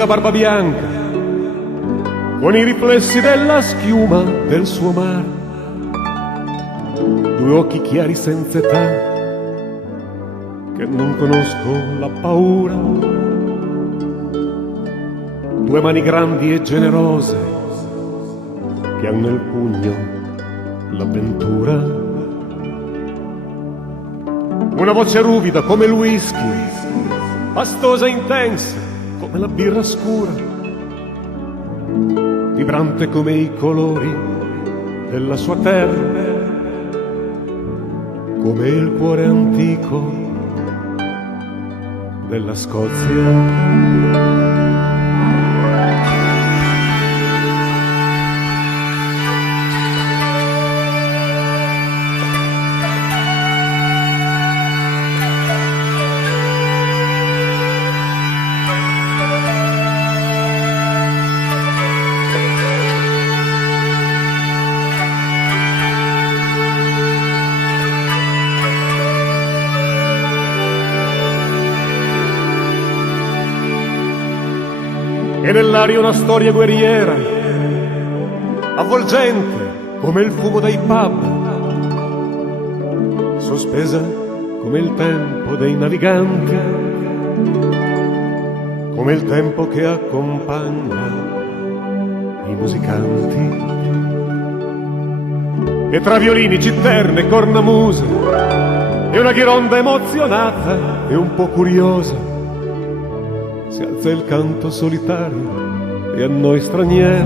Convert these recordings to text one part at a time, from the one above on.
lunga barba bianca, con i riflessi della schiuma del suo mare, due occhi chiari senza età, che non conosco la paura, due mani grandi e generose, che hanno nel pugno l'avventura, una voce ruvida come il whisky, pastosa e intensa come la birra scura, vibrante come i colori della sua terra, come il cuore antico della Scozia. E nell'aria una storia guerriera, avvolgente come il fumo dei pub, sospesa come il tempo dei naviganti, come il tempo che accompagna i musicanti. E tra violini, citerne, cornamuse e una ghironda emozionata e un po' curiosa, si alza il canto solitario e a noi stranieri,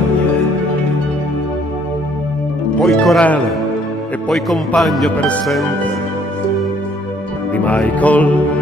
poi corale e poi compagno per sempre di Michael.